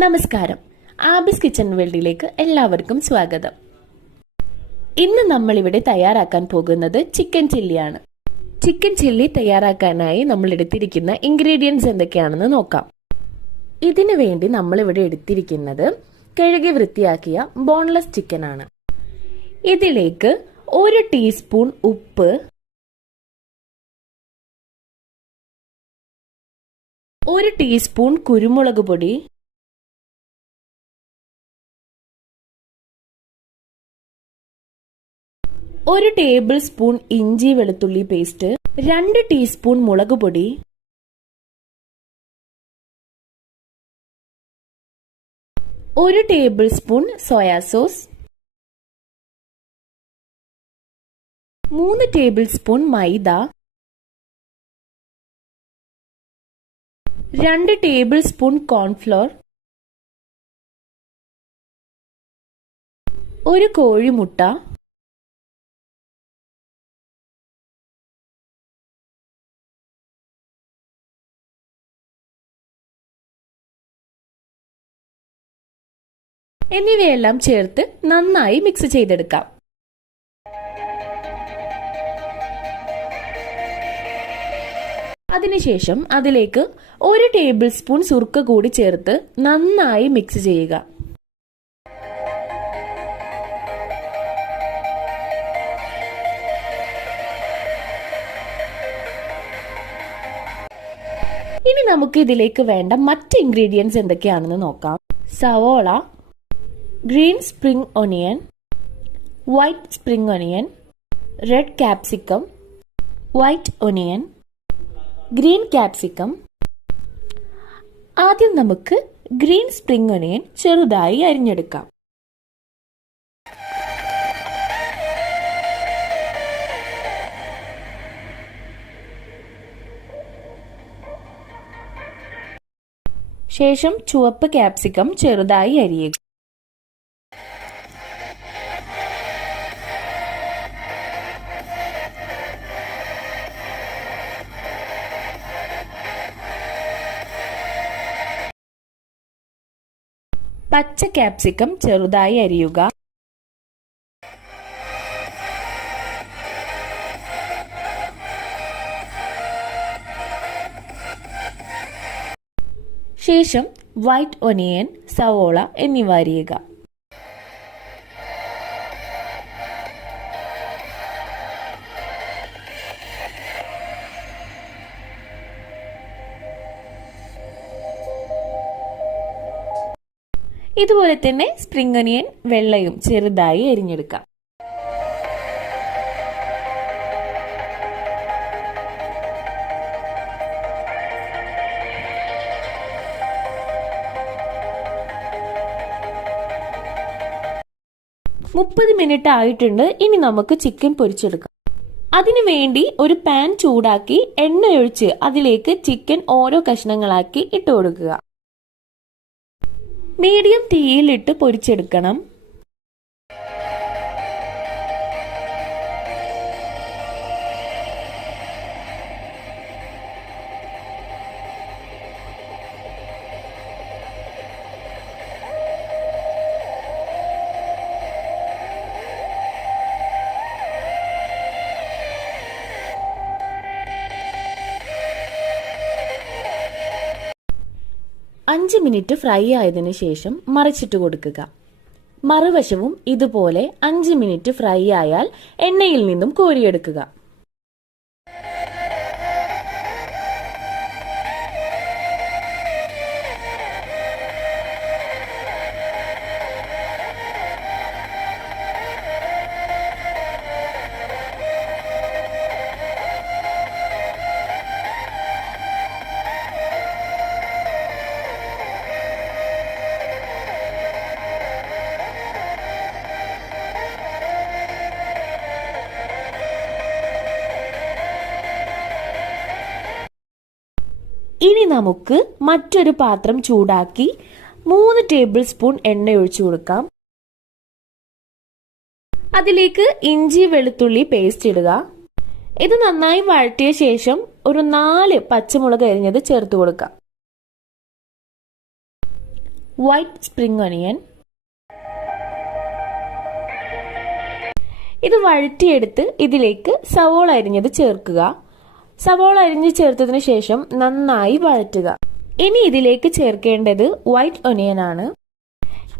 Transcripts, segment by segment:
നമസ്കാരം. Abyss kitchen വേൾഡിലേക്ക് എല്ലാവർക്കും സ്വാഗതം. ഇന്ന് നമ്മൾ ഇവിടെ തയ്യാറാക്കാൻ പോകുന്നത് ചിക്കൻ ചില്ലിയാണ്. ചിക്കൻ ചില്ലി തയ്യാറാക്കാനായി നമ്മൾ എടുത്തിരിക്കുന്ന ഇൻഗ്രീഡിയൻസ് എന്തൊക്കെയാണെന്ന് നോക്കാം. ഇതിനു വേണ്ടി നമ്മൾ ഇവിടെ എടുത്തിരിക്കുന്നത് കഴുകി വൃത്തിയാക്കിയ ബോൺലെസ് ചിക്കൻ ആണ്. ഇതിലേക്ക് 1 ടീസ്പൂൺ ഉപ്പ്, 1 ടീസ്പൂൺ കുരുമുളക് പൊടി, 1 ടേബിൾ സ്പൂൺ ഇഞ്ചി വെളുത്തുള്ളി പേസ്റ്റ്, 2 ടീസ്പൂൺ മുളക് പൊടി, 1 tablespoon soya sauce, 3 tablespoon maida, 2 tablespoon cornflour, 1 കോഴിമുട്ട, എന്നിവയെല്ലാം ചേർത്ത് നന്നായി മിക്സ് ചെയ്തെടുക്കാം. അതിനുശേഷം അതിലേക്ക് 1 ടേബിൾ സ്പൂൺ സുർക്ക കൂടി ചേർത്ത് നന്നായി മിക്സ് ചെയ്യുക. ഇനി നമുക്ക് ഇതിലേക്ക് വേണ്ട മറ്റ് ഇൻഗ്രീഡിയൻസ് എന്തൊക്കെയാണെന്ന് നോക്കാം. സവോള, green spring onion, white spring onion, red capsicum, white onion, green capsicum. ആദ്യം നമുക്ക് ഗ്രീൻ സ്പ്രിംഗ് ഒനിയൻ ചെറുതായി അരിഞ്ഞെടുക്കാം. ശേഷം ചുവപ്പ് ക്യാപ്സിക്കം ചെറുതായി അരിയുക. പച്ച ക്യാപ്സിക്കം ചെറുതായി അരിയുക. ശേഷം വൈറ്റ് ഒനിയൻ, സവോള എന്നിവ അരിയുക. ഇതുപോലെ തന്നെ സ്പ്രിംഗ് ഒനിയൻ വെള്ളയും ചെറുതായി അരിഞ്ഞെടുക്കാം. മുപ്പത് മിനിറ്റ് ആയിട്ടുണ്ട്. ഇനി നമുക്ക് ചിക്കൻ പൊരിച്ചെടുക്കാം. അതിനു വേണ്ടി ഒരു പാൻ ചൂടാക്കി എണ്ണ ഒഴിച്ച് അതിലേക്ക് ചിക്കൻ ഓരോ കഷ്ണങ്ങളാക്കി ഇട്ട് കൊടുക്കുക. മീഡിയം തീയിലിട്ട് പൊരിച്ചെടുക്കണം. അഞ്ച് മിനിറ്റ് ഫ്രൈ ആയതിനു ശേഷം മറിച്ചിട്ട് കൊടുക്കുക. മറുവശവും ഇതുപോലെ 5 മിനിറ്റ് ഫ്രൈ ആയാൽ എണ്ണയിൽ നിന്നും കോരിയെടുക്കുക. ഇനി നമുക്ക് മറ്റൊരു പാത്രം ചൂടാക്കി 3 ടേബിൾ സ്പൂൺ എണ്ണ ഒഴിച്ചു കൊടുക്കാം. അതിലേക്ക് ഇഞ്ചി വെളുത്തുള്ളി പേസ്റ്റ് ഇടുക. ഇത് നന്നായി വഴറ്റിയ ശേഷം ഒരു 4 പച്ചമുളക് അരിഞ്ഞത് ചേർത്ത് കൊടുക്കാം. White spring onion. ഇത് വഴറ്റിയെടുത്ത് ഇതിലേക്ക് സവോള അരിഞ്ഞത് ചേർക്കുക. സവോള അരിഞ്ഞ് ചേർത്തതിന് ശേഷം നന്നായി വഴറ്റുക. ഇനി ഇതിലേക്ക് ചേർക്കേണ്ടത് വൈറ്റ് ഒനിയൻ ആണ്.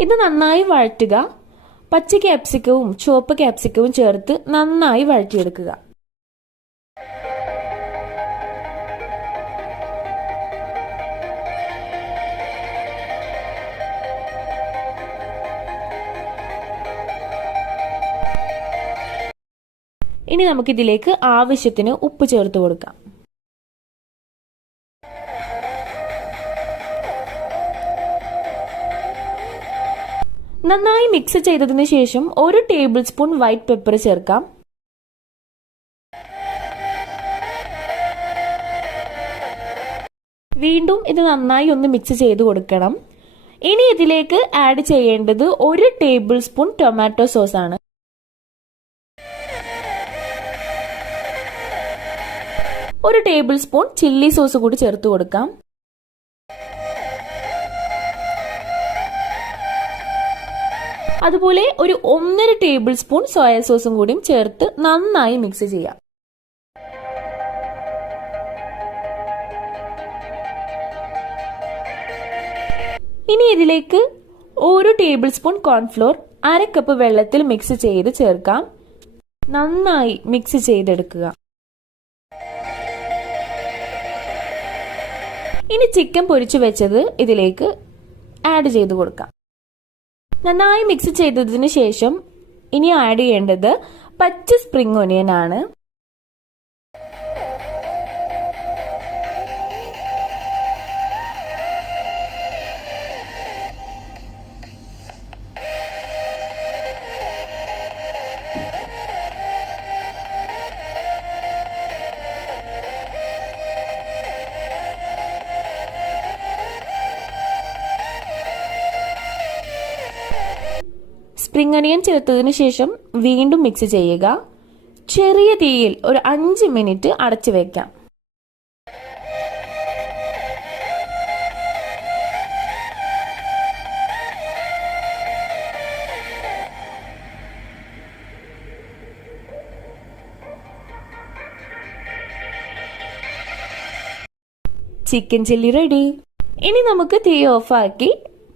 ഇത് നന്നായി വഴറ്റുക. പച്ച ക്യാപ്സിക്കവും ചുവപ്പ് ക്യാപ്സിക്കവും ചേർത്ത് നന്നായി വഴറ്റിയെടുക്കുക. ഇനി നമുക്കിതിലേക്ക് ആവശ്യത്തിന് ഉപ്പ് ചേർത്ത് കൊടുക്കാം. നന്നായി മിക്സ് ചെയ്തതിനു ശേഷം 1 ടേബിൾ സ്പൂൺ വൈറ്റ് പെപ്പർ ചേർക്കാം. വീണ്ടും ഇത് നന്നായി ഒന്ന് മിക്സ് ചെയ്ത് കൊടുക്കണം. ഇനി ഇതിലേക്ക് ആഡ് ചെയ്യേണ്ടത് 1 ടേബിൾ സ്പൂൺ ടൊമാറ്റോ സോസ് ആണ്. ഒരു ടേബിൾ സ്പൂൺ ചില്ലി സോസ് കൂടി ചേർത്ത് കൊടുക്കാം. അതുപോലെ ഒരു 1.5 ടേബിൾ സ്പൂൺ സോയ സോസും കൂടിയും ചേർത്ത് നന്നായി മിക്സ് ചെയ്യാം. ഇനി ഇതിലേക്ക് 1 ടേബിൾ സ്പൂൺ കോൺഫ്ലോർ 1/2 കപ്പ് വെള്ളത്തിൽ മിക്സ് ചെയ്ത് ചേർക്കാം. നന്നായി മിക്സ് ചെയ്തെടുക്കുക. ഇനി ചിക്കൻ പൊരിച്ചു വെച്ചത് ഇതിലേക്ക് ആഡ് ചെയ്ത് കൊടുക്കാം. നന്നായി മിക്സ് ചെയ്തതിന് ശേഷം ഇനി ആഡ് ചെയ്യേണ്ടത് പച്ച സ്പ്രിംഗ് ഒനിയൻ ആണ്. സ്പ്രിംഗ് ഒനിയൻ ചേർത്തതിന് ശേഷം വീണ്ടും മിക്സ് ചെയ്യുക. ചെറിയ തീയിൽ ഒരു 5 മിനിറ്റ് അടച്ചു വെക്കാം. Chicken chilli ready. ഇനി നമുക്ക് തീ ഓഫാക്കി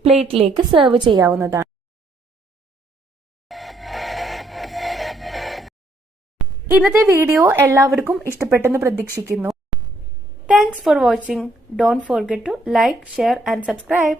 പ്ലേറ്റിലേക്ക് സെർവ് ചെയ്യാവുന്നതാണ്. ഇന്നത്തെ വീഡിയോ എല്ലാവർക്കും ഇഷ്ടപ്പെട്ടെന്ന് പ്രതീക്ഷിക്കുന്നു. Thanks for watching. Don't forget to like, share and subscribe.